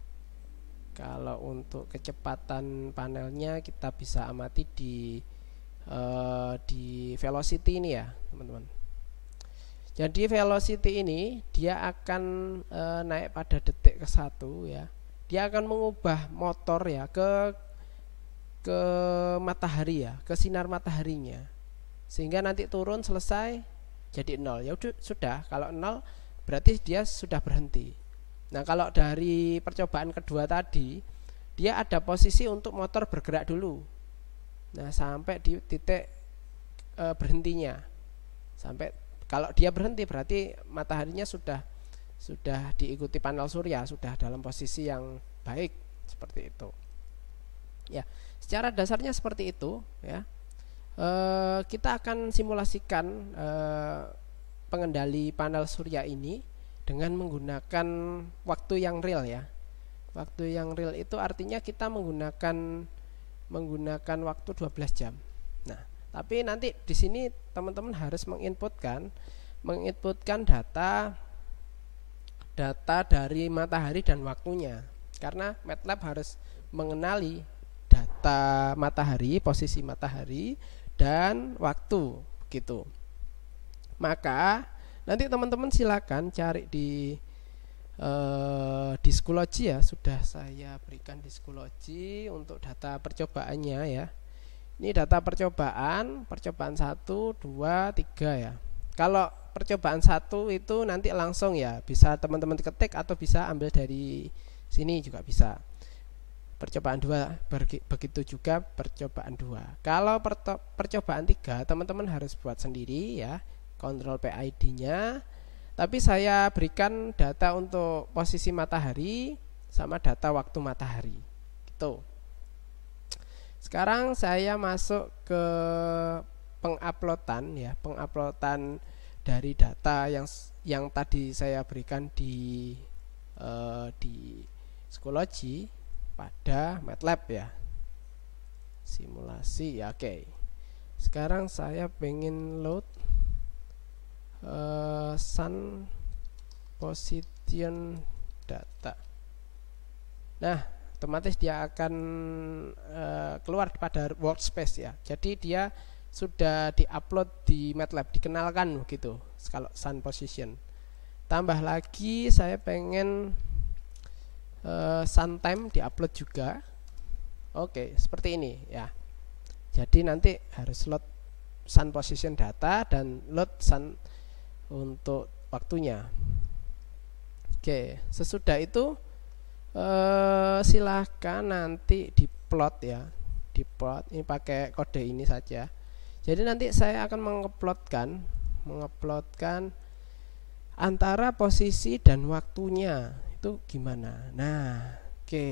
kalau untuk kecepatan panelnya kita bisa amati di velocity ini ya, teman-teman. Jadi velocity ini dia akan naik pada detik ke-1 ya. Dia akan mengubah motor ya ke matahari ya, ke sinar mataharinya. Sehingga nanti turun selesai jadi 0. Ya sudah, kalau 0 berarti dia sudah berhenti. Nah, kalau dari percobaan kedua tadi, dia ada posisi untuk motor bergerak dulu. Nah, sampai di titik berhentinya. Sampai kalau dia berhenti berarti mataharinya sudah diikuti panel surya, sudah dalam posisi yang baik, seperti itu. Ya, secara dasarnya seperti itu ya. Kita akan simulasikan pengendali panel surya ini dengan menggunakan waktu yang real ya. Waktu yang real itu artinya kita menggunakan waktu 12 jam. Nah, tapi nanti di sini teman-teman harus menginputkan data dari matahari dan waktunya. Karena MATLAB harus mengenali data matahari, posisi matahari dan waktu gitu. Maka nanti teman-teman silakan cari di Schoology ya, sudah saya berikan di Schoology untuk data percobaannya ya. Ini data percobaan 1, 2, 3 ya. Kalau percobaan 1 itu nanti langsung ya, bisa teman-teman ketik atau bisa ambil dari sini juga bisa. Percobaan 2 begitu juga percobaan 2. Kalau percobaan 3 teman-teman harus buat sendiri ya, kontrol PID-nya. Tapi saya berikan data untuk posisi matahari sama data waktu matahari gitu. Sekarang saya masuk ke penguploadan ya, penguploadan dari data yang tadi saya berikan di Schoology pada MATLAB ya. Simulasi ya, oke. Sekarang saya pengen load sun position data. Nah, otomatis dia akan keluar pada workspace ya. Jadi dia sudah diupload di MATLAB, dikenalkan begitu kalau sun position. Tambah lagi saya pengen sun time diupload juga. Oke, seperti ini ya. Jadi nanti harus load sun position data dan load sun untuk waktunya. Oke, sesudah itu silahkan nanti diplot ya, diplot. Ini pakai kode ini saja. Jadi nanti saya akan menguploadkan antara posisi dan waktunya itu gimana. Nah, oke,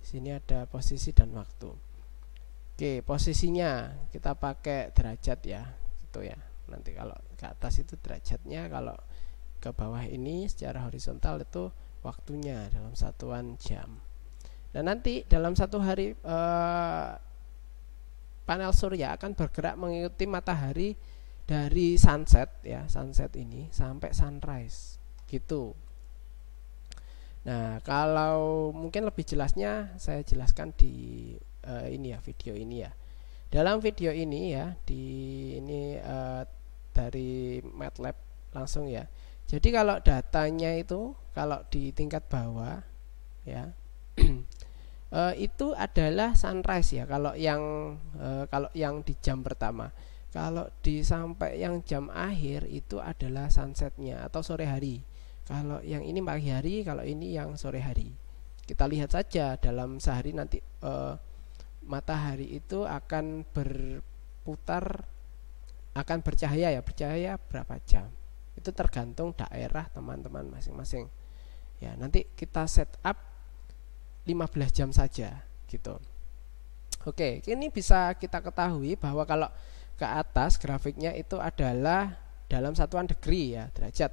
di sini ada posisi dan waktu. Oke, posisinya kita pakai derajat ya, gitu ya. Nanti kalau ke atas itu derajatnya, kalau ke bawah ini secara horizontal itu waktunya dalam satuan jam. Dan nanti dalam satu hari panel surya akan bergerak mengikuti matahari dari sunset ya, sunset ini sampai sunrise gitu. Nah, kalau mungkin lebih jelasnya saya jelaskan di ini ya, video ini ya. Dalam video ini ya, di ini dari MATLAB langsung ya. Jadi kalau datanya itu kalau di tingkat bawah ya itu adalah sunrise ya. Kalau yang di jam pertama. Kalau di sampai yang jam akhir itu adalah sunsetnya atau sore hari. Kalau yang ini pagi hari, kalau ini yang sore hari. Kita lihat saja dalam sehari nanti matahari itu akan berputar, akan bercahaya ya, bercahaya berapa jam. Itu tergantung daerah teman-teman masing-masing. Ya, nanti kita setup 15 jam saja gitu. Oke, ini bisa kita ketahui bahwa kalau ke atas grafiknya itu adalah dalam satuan degree ya, derajat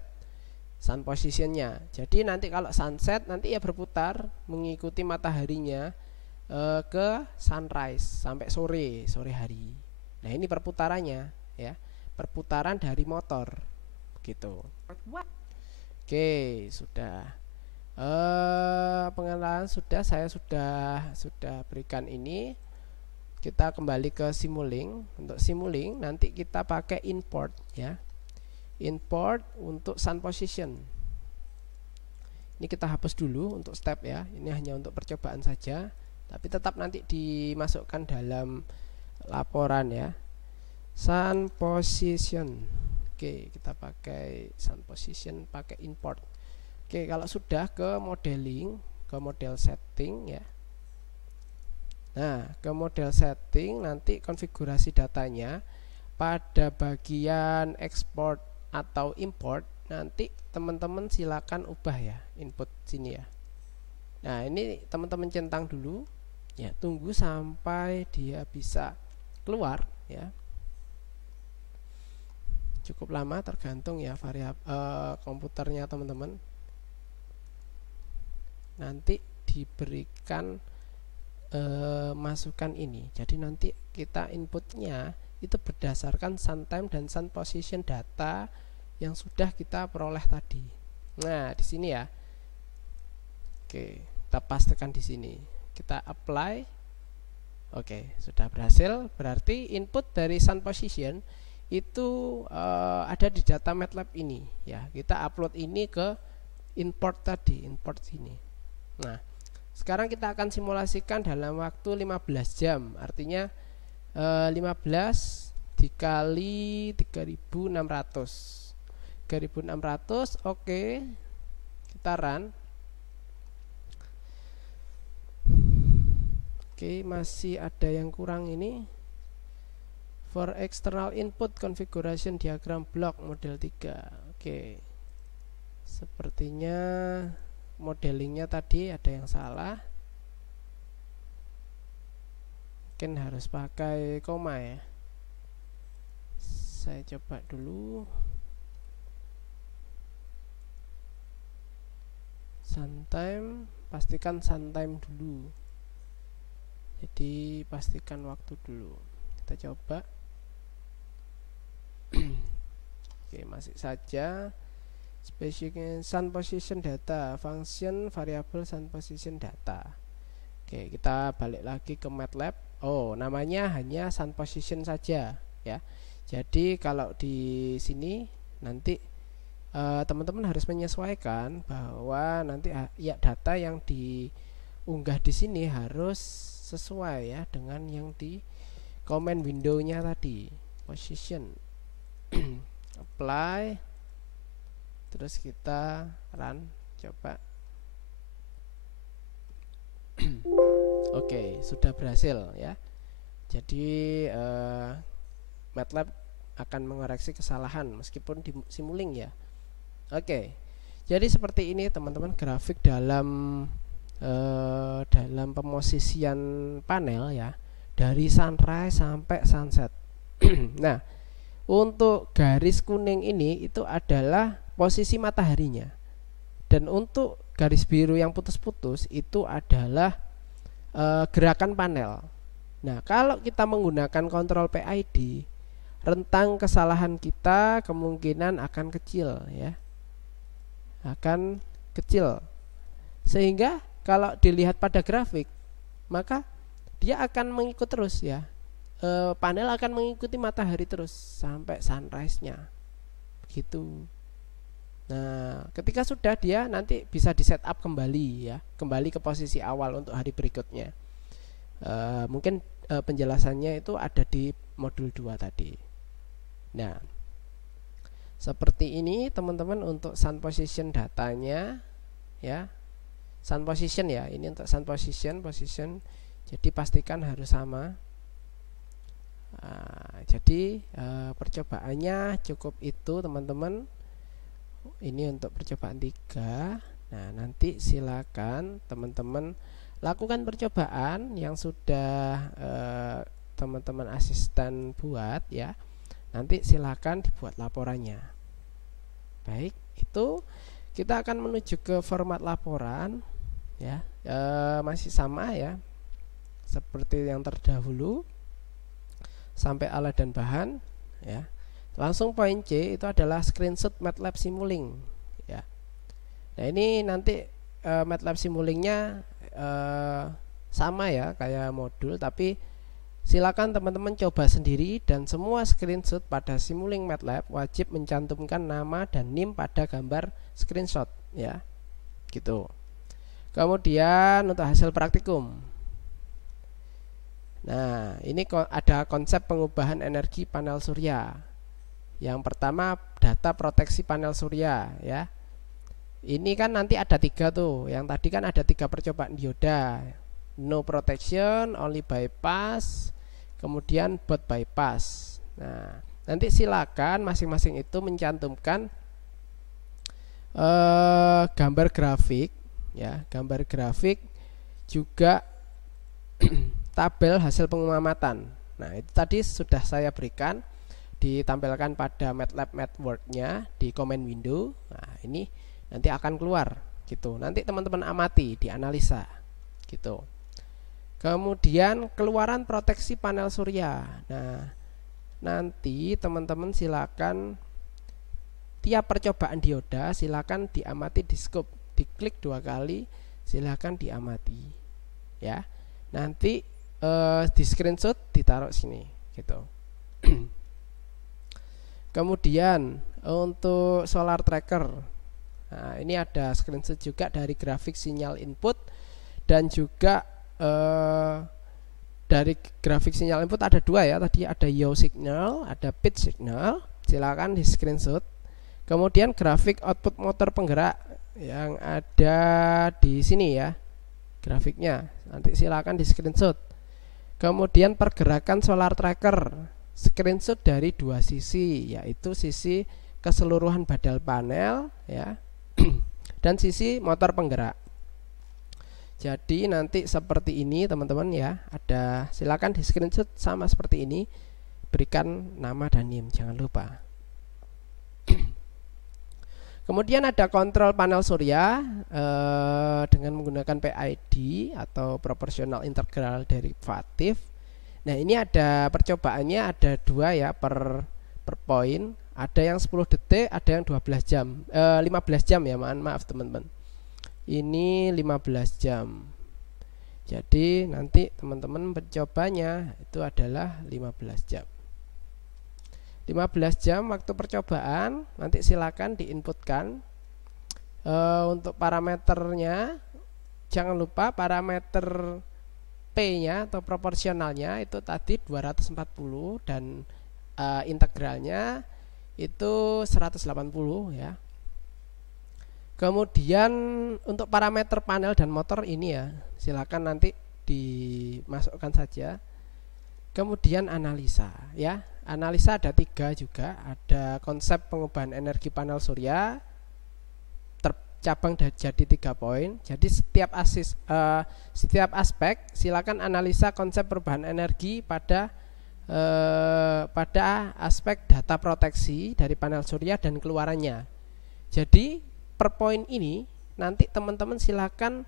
sun positionnya. Jadi nanti kalau sunset nanti ya berputar mengikuti mataharinya ke sunrise sampai sore hari. Nah ini perputarannya ya, perputaran dari motor gitu. Oke, sudah pengenalan saya sudah berikan ini. Kita kembali ke Simulink. Untuk Simulink nanti kita pakai import ya, import untuk sun position. Ini kita hapus dulu untuk step ya, ini hanya untuk percobaan saja, tapi tetap nanti dimasukkan dalam laporan ya. Sun position. Oke, kita pakai sun position, pakai import. Oke, kalau sudah ke modeling, ke model setting ya. Nah, ke model setting nanti konfigurasi datanya pada bagian export atau import nanti teman-teman silakan ubah ya input sini ya. Nah, ini teman-teman centang dulu ya, tunggu sampai dia bisa keluar ya. Cukup lama tergantung ya variabel komputernya teman-teman. Nanti diberikan masukan ini. Jadi nanti kita inputnya itu berdasarkan sun time dan sun position data yang sudah kita peroleh tadi. Nah, di sini ya. Oke, kita pastikan di sini. Kita apply. Oke, sudah berhasil. Berarti input dari sun position itu ada di data MATLAB ini ya. Kita upload ini ke import tadi, import sini. Nah, sekarang kita akan simulasikan dalam waktu 15 jam. Artinya 15 dikali 3600. 3600, oke. Kita run. Oke, masih ada yang kurang ini. For external input configuration diagram block model 3. Oke. Sepertinya modelingnya tadi ada yang salah, mungkin harus pakai koma ya. Saya coba dulu. Sun time, pastikan sun time dulu, jadi pastikan waktu dulu. Kita coba. Oke, masih saja specific sun position data, function variable sun position data. Oke, kita balik lagi ke MATLAB. Oh, namanya hanya sun position saja ya. Jadi kalau di sini nanti teman-teman harus menyesuaikan bahwa nanti ya data yang diunggah di sini harus sesuai ya dengan yang di command window-nya tadi. Position. Apply. Terus kita run, coba. Oke, sudah berhasil ya. Jadi MATLAB akan mengoreksi kesalahan meskipun di Simulink ya. Oke, jadi seperti ini teman-teman grafik dalam pemosisian panel ya, dari sunrise sampai sunset. Nah, untuk garis kuning ini itu adalah posisi mataharinya, dan untuk garis biru yang putus-putus itu adalah gerakan panel. Nah, kalau kita menggunakan kontrol PID, rentang kesalahan kita kemungkinan akan kecil ya, akan kecil, sehingga kalau dilihat pada grafik maka dia akan mengikut terus ya, panel akan mengikuti matahari terus sampai sunrise-nya gitu. Nah, ketika sudah, dia nanti bisa di setup kembali ya, kembali ke posisi awal untuk hari berikutnya. Mungkin penjelasannya itu ada di modul 2 tadi. Nah, seperti ini teman-teman untuk sun position datanya ya. Sun position ya, ini untuk sun position. Jadi pastikan harus sama. Jadi percobaannya cukup itu teman-teman. Ini untuk percobaan 3. Nah, nanti silakan teman-teman lakukan percobaan yang sudah teman-teman asisten buat ya. Nanti silakan dibuat laporannya. Baik, itu kita akan menuju ke format laporan ya. Masih sama ya, seperti yang terdahulu, sampai alat dan bahan ya. Langsung poin C itu adalah screenshot MATLAB Simulink ya. Nah, ini nanti MATLAB Simulink-nya sama ya kayak modul, tapi silakan teman-teman coba sendiri, dan semua screenshot pada Simulink MATLAB wajib mencantumkan nama dan NIM pada gambar screenshot ya. Gitu. Kemudian untuk hasil praktikum. Nah, ini ada konsep pengubahan energi panel surya. Yang pertama, data proteksi panel surya ya. Ini kan nanti ada 3 tuh. Yang tadi kan ada 3 percobaan dioda. No protection, only bypass, kemudian both bypass. Nah, nanti silakan masing-masing itu mencantumkan gambar grafik ya, gambar grafik juga tabel hasil pengamatan. Nah, itu tadi sudah saya berikan, ditampilkan pada MATLAB Mathworks-nya di command window. Nah, ini nanti akan keluar gitu. Nanti teman-teman amati, dianalisa gitu. Kemudian keluaran proteksi panel surya. Nah, nanti teman-teman silakan tiap percobaan dioda silakan diamati di scope, diklik 2 kali, silakan diamati ya. Nanti di screenshot ditaruh sini gitu. Kemudian untuk solar tracker, nah ini ada screenshot juga dari grafik sinyal input, dan juga dari grafik sinyal input ada 2 ya, tadi ada yaw signal, ada pitch signal, silakan di screenshot. Kemudian grafik output motor penggerak yang ada di sini ya, grafiknya nanti silakan di screenshot. Kemudian pergerakan solar tracker, screenshot dari 2 sisi, yaitu sisi keseluruhan badal panel ya dan sisi motor penggerak. Jadi nanti seperti ini teman-teman ya, ada, silakan di screenshot sama seperti ini, berikan nama dan NIM, jangan lupa. Kemudian ada kontrol panel surya dengan menggunakan PID atau proporsional integral derivatif. Nah, ini ada percobaannya, ada 2 ya per poin. Ada yang 10 detik, ada yang 12 jam, 15 jam ya, maaf teman-teman. Ini 15 jam. Jadi nanti teman-teman mencobanya itu adalah 15 jam. 15 jam waktu percobaan, nanti silakan diinputkan. Untuk parameternya jangan lupa parameter P-nya atau proporsionalnya itu tadi 240, dan integralnya itu 180 ya. Kemudian untuk parameter panel dan motor ini ya, silakan nanti dimasukkan saja. Kemudian analisa ya. Analisa ada 3 juga, ada konsep pengubahan energi panel surya, tercabang jadi 3 poin. Jadi setiap aspek silakan analisa konsep perubahan energi pada aspek data proteksi dari panel surya dan keluarannya. Jadi per poin ini nanti teman-teman silakan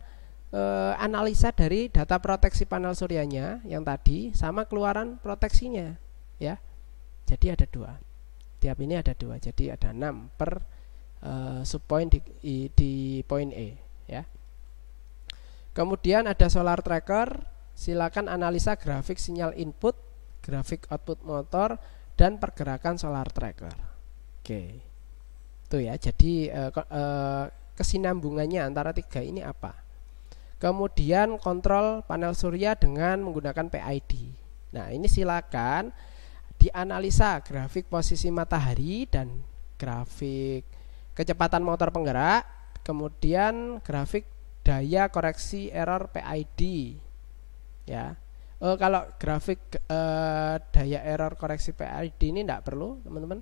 analisa dari data proteksi panel suryanya yang tadi sama keluaran proteksinya ya. Jadi ada 2, tiap ini ada 2, jadi ada 6 per subpoint di poin E ya. Kemudian ada solar tracker, silakan analisa grafik sinyal input, grafik output motor, dan pergerakan solar tracker. Oke, itu ya. Jadi kesinambungannya antara 3 ini apa? Kemudian kontrol panel surya dengan menggunakan PID. Nah, ini silakan dianalisa grafik posisi matahari dan grafik kecepatan motor penggerak, kemudian grafik daya koreksi error PID ya. Kalau grafik daya error koreksi PID ini tidak perlu teman-teman,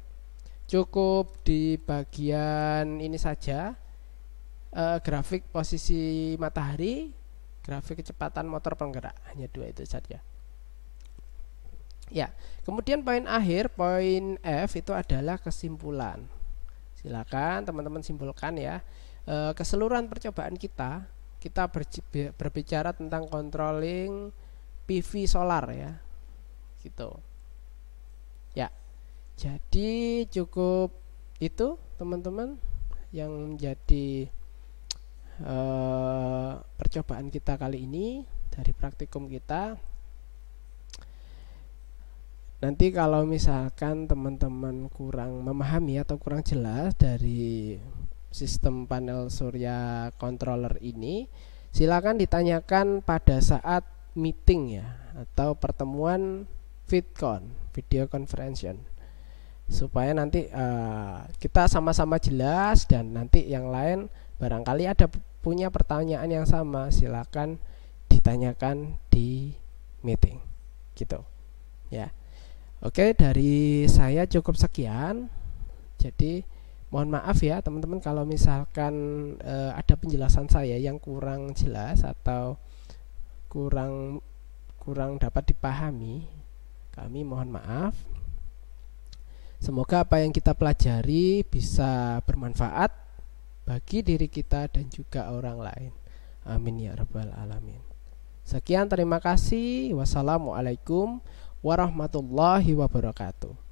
cukup di bagian ini saja, grafik posisi matahari, grafik kecepatan motor penggerak, hanya dua itu saja. Ya, kemudian poin akhir, poin F itu adalah kesimpulan. Silakan teman-teman simpulkan ya. Keseluruhan percobaan kita berbicara tentang controlling PV solar ya, gitu. Ya, jadi cukup itu teman-teman yang menjadi percobaan kita kali ini dari praktikum kita. Nanti kalau misalkan teman-teman kurang memahami atau kurang jelas dari sistem panel surya controller ini, silakan ditanyakan pada saat meeting ya, atau pertemuan VidCon, video conference, supaya nanti kita sama-sama jelas, dan nanti yang lain barangkali ada punya pertanyaan yang sama, silakan ditanyakan di meeting, gitu ya. Oke, dari saya cukup sekian. Jadi mohon maaf ya teman-teman kalau misalkan ada penjelasan saya yang kurang jelas atau kurang dapat dipahami, kami mohon maaf. Semoga apa yang kita pelajari bisa bermanfaat bagi diri kita dan juga orang lain. Amin ya rabbal alamin. Sekian, terima kasih. Wassalamualaikum warahmatullahi wabarakatuh.